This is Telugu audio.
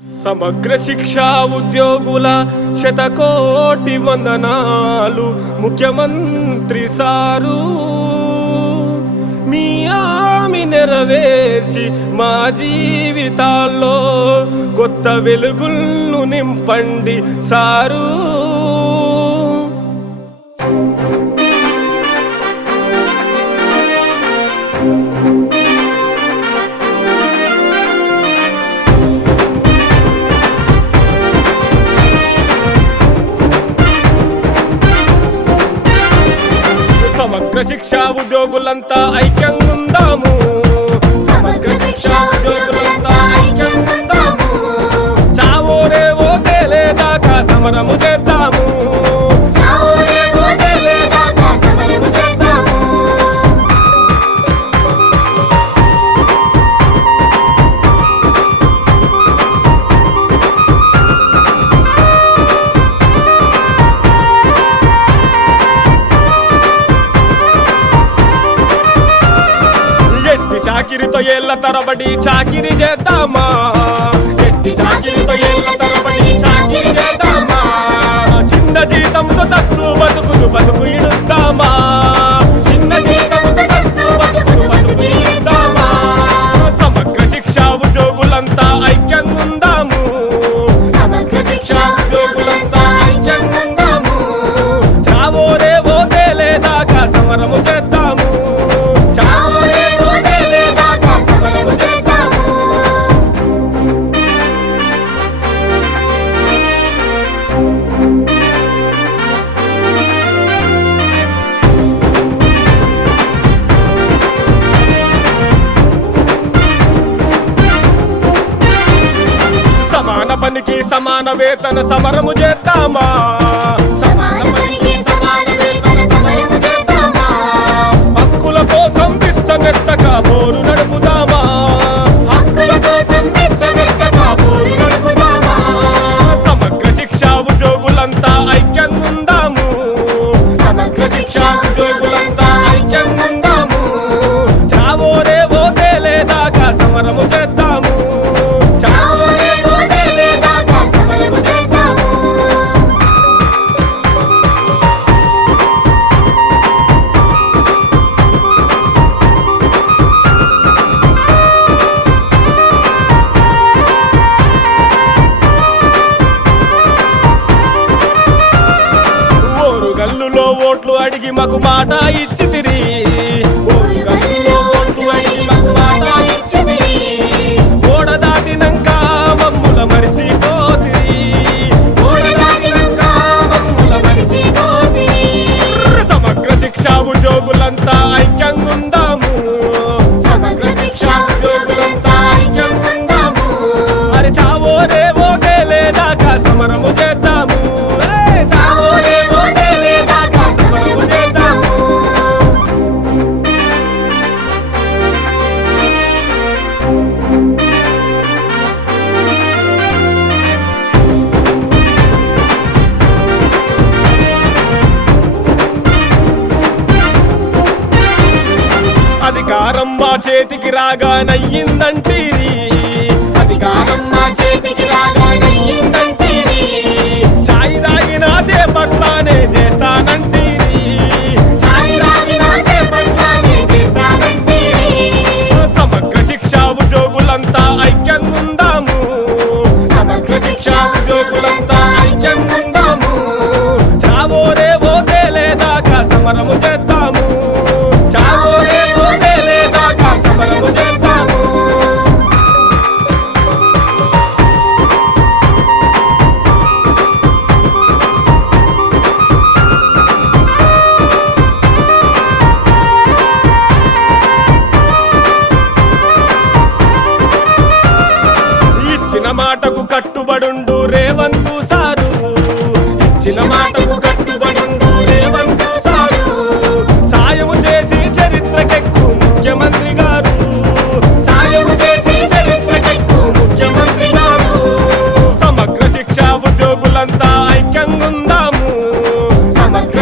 సమగ్ర శిక్షా ఉద్యోగుల శతకోటి వందనాలు. ముఖ్యమంత్రి సారు మీ ఆమె నెరవేర్చి మా జీవితాల్లో కొత్త వెలుగులను నింపండి సారు. సమగ్ర శిక్ష ఉద్యోగులంతా ఐక్యంగుందాము. సమగ్ర శిక్ష ఉద్యోగులంతా ఐక్యంగుందాము. చావోరేవో తేలేదాకా సమరము చాకిరితో ఏళ్ళ తరబడి చాకిరి చేద్దామా? ఎట్టి చాకిరితో ఏళ్ళ సమాన వేతన సమరము చేద్దామా? వాడికి మాకు మాట ఇచ్చి తిరిగి అధికారమ్మా చేతికి రాగా నయ్యిందంటీరి. అధికారమ్మా చేతికి రాగా నయ్యిందంటీరి. చాయి తాగిన సేపట్లానే చేస్తా మాటకు కట్టుబడుండు రేవంతు సారు. ఇచ్చిన మాటకు కట్టుబడుండు రేవంతు సారు. సాయం చేసి చరిత్రకెక్కు ముఖ్యమంత్రి గారు. సాయం చేసి చరిత్రకెక్కు ముఖ్యమంత్రి గారు. సమగ్ర శిక్ష ఉద్యోగులంతా ఐక్యంగా ఉందాము. సమగ్ర